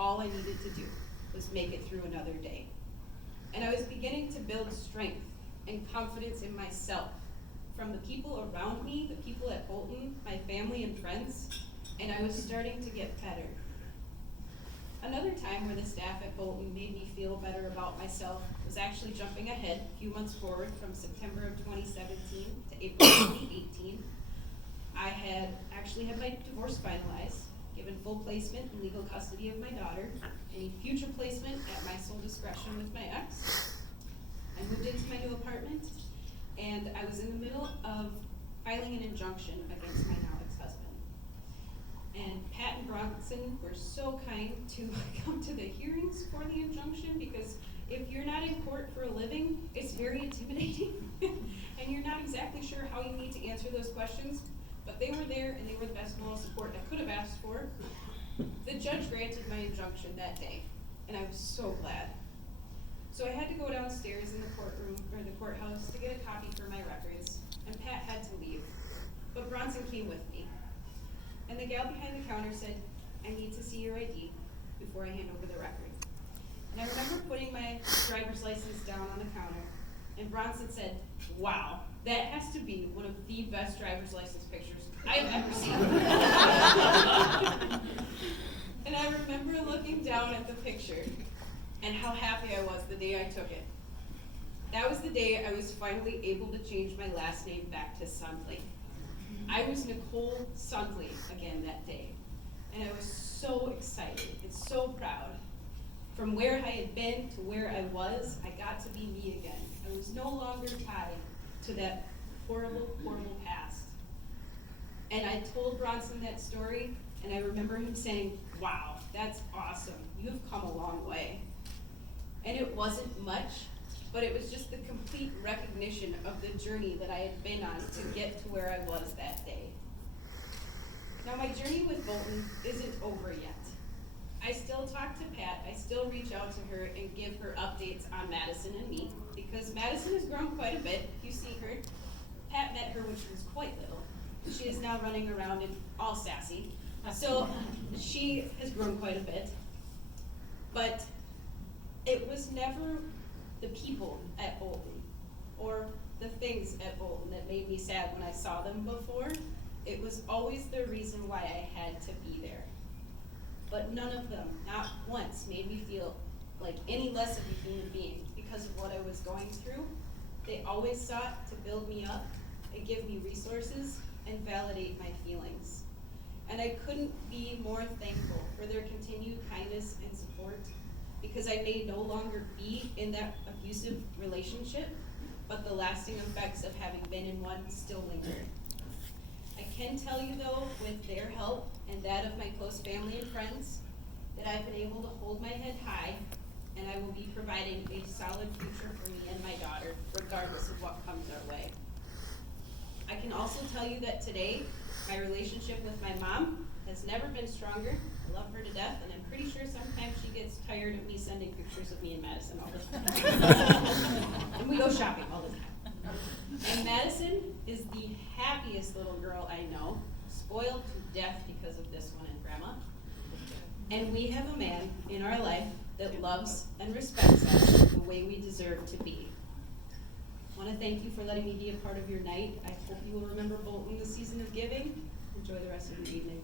all I needed to do was make it through another day. And I was beginning to build strength and confidence in myself from the people around me, the people at Bolton, my family and friends, and I was starting to get better. Another time where the staff at Bolton made me feel better about myself was actually jumping ahead a few months forward from September of 2017 to April 2018. I had actually had my divorce finalized, given full placement and legal custody of my daughter, any future placement at my sole discretion with my ex. I moved into my new apartment, and I was in the middle of filing an injunction against my now ex-husband. And Pat and Bronson were so kind to come to the hearings for the injunction, because if you're not in court for a living, it's very intimidating, and you're not exactly sure how you need to answer those questions, but they were there, and they were the best moral support I could have asked for. The judge granted my injunction that day, and I was so glad. So I had to go downstairs in the courtroom, or the courthouse, to get a copy for my records, and Pat had to leave, but Bronson came with me. And the gal behind the counter said, "I need to see your ID before I hand over the record." And I remember putting my driver's license down on the counter, and Bronson said, "Wow, that has to be one of the best driver's license pictures I've ever seen." And I remember looking down at the picture and how happy I was the day I took it. That was the day I was finally able to change my last name back to Sundley. I was Nicole Sundley again that day, and I was so excited and so proud. From where I had been to where I was, I got to be me again. I was no longer tied to that horrible, horrible past. And I told Bronson that story, and I remember him saying, "Wow, that's awesome. You've come a long way." And it wasn't much, but it was just the complete recognition of the journey that I had been on to get to where I was that day. Now, my journey with Bolton isn't over yet. I still talk to Pat, I still reach out to her and give her updates on Madison and me, because Madison has grown quite a bit. You see her. Pat met her when she was quite little. She is now running around and all sassy. So she has grown quite a bit. But it was never the people at Bolton or the things at Bolton that made me sad when I saw them before. It was always the reason why I had to be there. But none of them, not once, made me feel like any less of a human being because of what I was going through. They always sought to build me up and give me resources and validate my feelings. And I couldn't be more thankful for their continued kindness and support, because I may no longer be in that abusive relationship, but the lasting effects of having been in one still linger. I can tell you though, with their help and that of my close family and friends, that I've been able to hold my head high, and I will be providing a solid future for me and my daughter, regardless of what comes our way. I can also tell you that today, my relationship with my mom has never been stronger. I love her to death, and I'm pretty sure sometimes she gets tired of me sending pictures of me and Madison all the time. And we go shopping all the time. And Madison is the happiest little girl I know, spoiled to death because of this one and Grandma. And we have a man in our life that loves and respects us the way we deserve to be. I want to thank you for letting me be a part of your night. I hope you will remember Bolton this season of giving. Enjoy the rest of your evening.